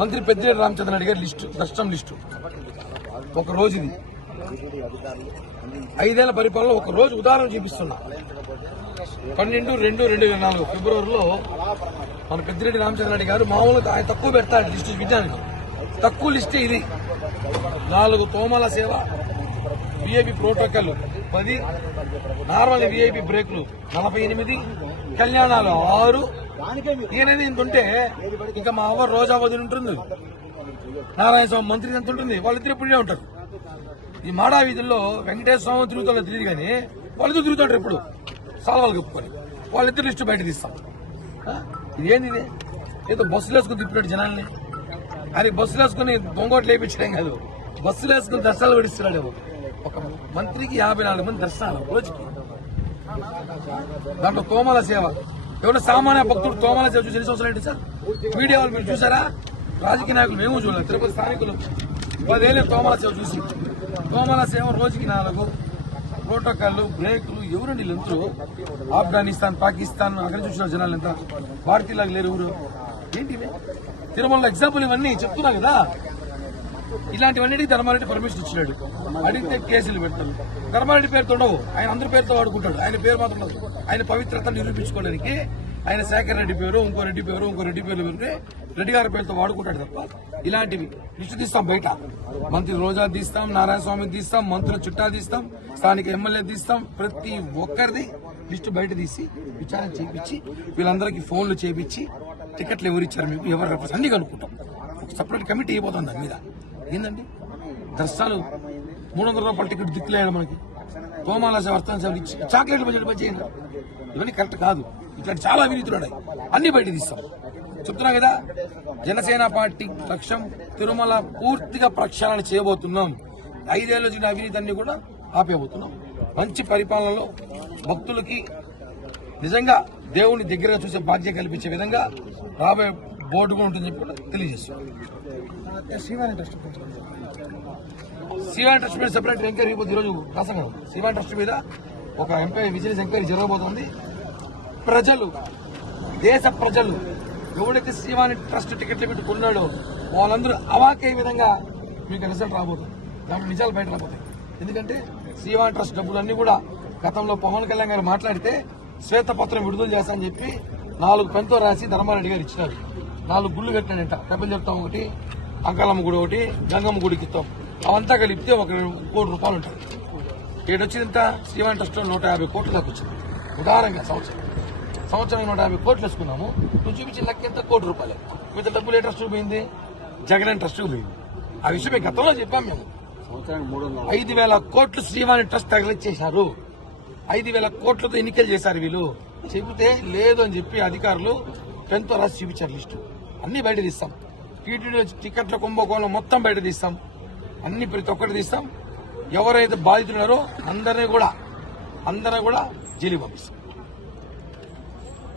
మంత్రి పెద్దిరెడ్డి రామచంద్రరెడ్డి గారి లిస్టు దర్శనం లిస్టు ఒక రోజుది 5 ఏళ్ల పరిపాలనలో ఒక రోజు ఉదాహరణ చూపిస్తున్నా. 12/2/2024 ఫిబ్రవరిలో మన పెద్దిరెడ్డి రామచంద్రరెడ్డి గారు మామూలుగా ఆయన తక్కువ పెడతాడు లిస్టు విజ్ఞానికి. తక్కువ లిస్టే ఇది. 4 తోమల సేవ, విఐపి ప్రోటోకాల్ 10, నార్మల్ విఐపి బ్రేక్లు 48, కళ్యాణాలు 6. ఈయనది ఇంత ఉంటే ఇంకా మా అవ్వ రోజా వదిలి ఉంటుంది, నారాయణ స్వామి మంత్రి ఎంత ఉంటుంది, వాళ్ళిద్దరు ఇప్పుడే ఉంటారు. ఈ మాడా వీధుల్లో వెంకటేశ్వర స్వామి తిరుగుతారో తెలియదు కానీ వాళ్ళిద్దరు తిరుగుతాడు ఎప్పుడు సాల్వాలు కప్పుకొని. వాళ్ళిద్దరు లిస్టు బయట తీస్తాం. ఇదేంది ఇది? ఏదో బస్సులు వేసుకుని తిప్పినట్టు జనాల్ని. అది బస్సులు వేసుకుని దొంగోట్లు వేయించడం కాదు, బస్సులు వేసుకుని దర్శనాలు పడిస్తున్నాడు. ఒక మంత్రికి 54 మంది దర్శనాలు రోజుకి. దాంట్లో తోమల సేవ. ఎవరైనా సామాన్య భక్తుడు తోమల సేవ చూసి ఎన్ని సంవత్సరాలు ఏంటి సార్? మీడియా వాళ్ళు మీరు చూసారా? రాజకీయ నాయకులు మేము చూడలేదు. తిరుపతి స్థానికులు 10 ఏళ్ళ తోమల సేవ చూసి. తోమల సేవ రోజుకి 4 ప్రోటోకాల్ బ్రేకులు. ఎవరండి వీళ్ళందరూ? ఆఫ్ఘనిస్తాన్, పాకిస్తాన్ అక్కడ చూసిన జనాలు ఎంత భారతీయులాగా లేరు ఎవరు? ఏంటి తిరుమలలో ఎగ్జాంపుల్ ఇవన్నీ చెప్తున్నా కదా. ఇలాంటివన్నిటికీ ధర్మారెడ్డి పర్మిషన్ ఇచ్చినాడు. అడిగితే కేసులు పెడతాడు. ధర్మారెడ్డి పేరుతో ఉండవు, ఆయన అందరి పేరుతో వాడుకుంటాడు. ఆయన పేరు మాత్రం ఉండదు. ఆయన పవిత్రత నిరూపించుకోవడానికి ఆయన శేఖర్ రెడ్డి పేరు, ఇంకో రెడ్డి పేరు పెడితే రెడ్డి గారి పేరుతో వాడుకుంటాడు తప్ప ఇలాంటివి లిస్టు తీస్తాం బయట. మంత్రి రోజా తీస్తాం, నారాయణ స్వామికి తీస్తాం, మంత్రుల చుట్టా తీస్తాం, స్థానిక ఎమ్మెల్యే తీస్తాం. ప్రతి ఒక్కరిది లిస్టు బయట తీసి విచారణ చేయించి వీళ్ళందరికీ ఫోన్లు చేయించి టికెట్లు ఎవరు ఇచ్చారు మీకు, ఎవరు రెప్రజెంట్ అన్ని కనుక్కుంటాం. ఒక సపరేట్ కమిటీ అయిపోతుంది దాని మీద. ఏందండి దర్శనాలు 300 రూపాయల టికెట్ దిక్కులేయడం మనకి. తోమాల వర్తన సేవలు ఇచ్చి చాక్లెట్లు బడ్జెట్ చేయండి. ఇవన్నీ కరెక్ట్ కాదు. ఇట్లాంటి చాలా అవినీతులు ఉన్నాయి. అన్ని బయట తీస్తాం. చెప్తున్నా కదా, జనసేన పార్టీ లక్ష్యం తిరుమల పూర్తిగా ప్రక్షాళన చేయబోతున్నాం. 5 ఏళ్ళ వచ్చిన అవినీతి అన్ని కూడా ఆపేయబోతున్నాం. మంచి పరిపాలనలో భక్తులకి నిజంగా దేవుని దగ్గరగా చూసే బాధ్యత కల్పించే విధంగా రాబోయే బోర్డు కూడా ఉంటుందని చెప్పి తెలియజేస్తున్నాం. శ్రీవాణి ట్రస్ట్ మీద సెపరేట్ ఎంక్వైరీ అయిపోతుంది. ఈరోజు రాసాం కదా, శ్రీవాణి ట్రస్ట్ మీద ఒక విజిలెన్స్ ఎంక్వైరీ జరగబోతోంది. ప్రజలు, దేశ ప్రజలు ఎవడైతే శ్రీవాణి ట్రస్ట్ టికెట్లు పెట్టి కొన్నాడో వాళ్ళందరూ అవాకే విధంగా మీకు రిజల్ట్ రాబోతుంది. దాంట్లో నిజాలు బయట రాబోతాయి. ఎందుకంటే శ్రీవాణి ట్రస్ట్ డబ్బులన్నీ కూడా గతంలో పవన్ కళ్యాణ్ గారు మాట్లాడితే శ్వేతపత్రం విడుదల చేస్తామని చెప్పి 4 పెన్తో రాసి ధర్మారెడ్డి గారు ఇచ్చినారు. 4 గుళ్ళు కట్టినాడంట. డబ్బులు చెప్తాం ఒకటి, అంకాలమ్మ గుడి ఒకటి, గంగమ్మ గుడికి ఇస్తాం. అవంతా కలిపితే 1 కోటి రూపాయలు ఉంటుంది. ఏడొచ్చిందంతా శ్రీవాణి ట్రస్ట్ 150 కోట్లు దాకా వచ్చింది. ఉదాహరణగా సంవత్సరం 150 కోట్లు వేసుకున్నాము. నువ్వు చూపించిన లెక్క ఎంత? 1 కోటి రూపాయలు. మిగతా డబ్బులు ఏ ట్రస్ట్ పోయింది? జగన్ ట్రస్ట్ పోయింది. ఆ విషయం మేము గతంలో చెప్పాం. మేము 5,000 కోట్లు శ్రీవాణి ట్రస్ట్ తగిలిచ్చేశారు. 5,000 కోట్లతో ఎన్నికలు చేశారు వీళ్ళు. చెబితే లేదు అని చెప్పి అధికారులు పెన్తో రాసి చూపించారు లిస్టు. అన్ని బయట తీస్తాం. టీటీడీ టికెట్ల కుంభకోణం మొత్తం బయట తీస్తాం. అన్ని ప్రతి ఒక్కటి తీస్తాం. ఎవరైతే బాధితులున్నారో అందరినీ కూడా జైలుకి పంపిస్తాం.